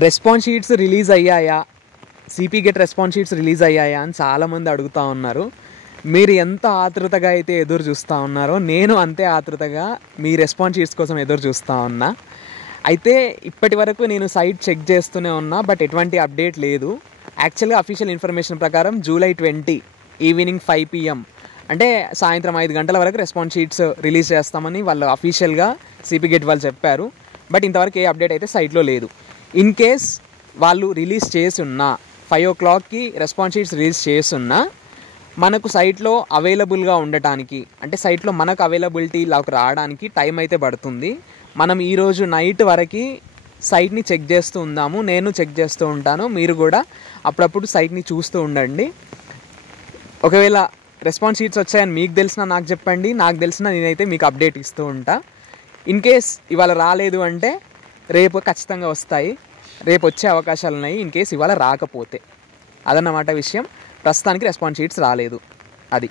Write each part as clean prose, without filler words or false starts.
Response sheets release అయ్యాయా, CPGET response sheets release అయ్యాయా అని చాలామంది అడుగుతూ ఉన్నారు. మీరు ఎంత ఆతృతగా అయితే ఎదురు చూస్తూ ఉన్నారో నేను అంతే ఆతృతగా మీ రెస్పాన్స్ షీట్స్ కోసం ఎదురు చూస్తూ ఉన్నా. అయితే ఇప్పటి వరకు నేను సైట్ చెక్ చేస్తూనే ఉన్నా, బట్ ఎటువంటి అప్డేట్ లేదు. యాక్చువల్గా అఫీషియల్ ఇన్ఫర్మేషన్ ప్రకారం July 20 ఈవినింగ్ 5 PM అంటే సాయంత్రం 5 గంటల వరకు రెస్పాన్స్ షీట్స్ రిలీజ్ చేస్తామని వాళ్ళు అఫీషియల్గా సిపి గెట్ వాళ్ళు చెప్పారు. బట్ ఇంతవరకు ఏ అప్డేట్ అయితే సైట్లో లేదు. ఇన్ కేస్ వాళ్ళు రిలీజ్ చేసున్నా 5 o'clockకి రెస్పాన్స్ షీట్స్ రిలీజ్ చేసున్నా మనకు సైట్లో అవైలబుల్గా ఉండటానికి, అంటే సైట్లో మనకు అవైలబిలిటీలోకి రావడానికి టైం అయితే పడుతుంది. మనం ఈరోజు నైట్ వరకు సైట్ని చెక్ చేస్తూ ఉందాము. నేను చెక్ చేస్తూ ఉంటాను, మీరు కూడా అప్పుడప్పుడు సైట్ని చూస్తూ ఉండండి. ఒకవేళ రెస్పాన్స్ షీట్స్ వచ్చాయని మీకు తెలిసినా నాకు చెప్పండి, నాకు తెలిసినా నేనైతే మీకు అప్డేట్ ఇస్తూ ఉంటా. ఇన్ కేస్ ఇవాళ రాలేదు అంటే రేపు ఖచ్చితంగా వస్తాయి, రేపు వచ్చే అవకాశాలు ఉన్నాయి. ఇన్ కేస్ ఇవాళ రాకపోతే అదన్నమాట విషయం. ప్రస్తుతానికి రెస్పాన్స్ షీట్స్ రాలేదు. అది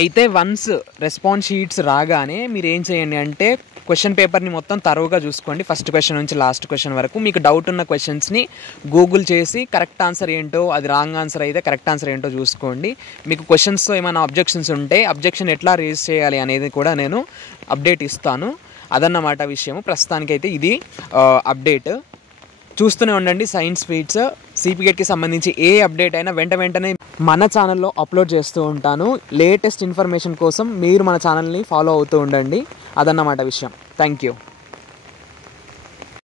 అయితే వన్స్ రెస్పాన్స్ షీట్స్ రాగానే మీరు ఏం చేయండి అంటే క్వశ్చన్ పేపర్ని మొత్తం తరువుగా చూసుకోండి. ఫస్ట్ క్వశ్చన్ నుంచి లాస్ట్ క్వశ్చన్ వరకు మీకు డౌట్ ఉన్న క్వశ్చన్స్ని గూగుల్ చేసి కరెక్ట్ ఆన్సర్ ఏంటో, అది రాంగ్ ఆన్సర్ అయితే కరెక్ట్ ఆన్సర్ ఏంటో చూసుకోండి. మీకు క్వశ్చన్స్తో ఏమైనా అబ్జెక్షన్స్ ఉంటే అబ్జెక్షన్ ఎట్లా రేజ్ చేయాలి అనేది కూడా నేను అప్డేట్ ఇస్తాను. అదన్నమాట విషయము. ప్రస్తుతానికైతే ఇది అప్డేట్. చూస్తూనే ఉండండి సైన్స్ ఫీడ్స్. సిపి గెట్కి సంబంధించి ఏ అప్డేట్ అయినా వెంటనే మన ఛానల్లో అప్లోడ్ చేస్తూ ఉంటాను. లేటెస్ట్ ఇన్ఫర్మేషన్ కోసం మీరు మన ఛానల్ని ఫాలో అవుతూ ఉండండి. అదన్నమాట విషయం. Thank you.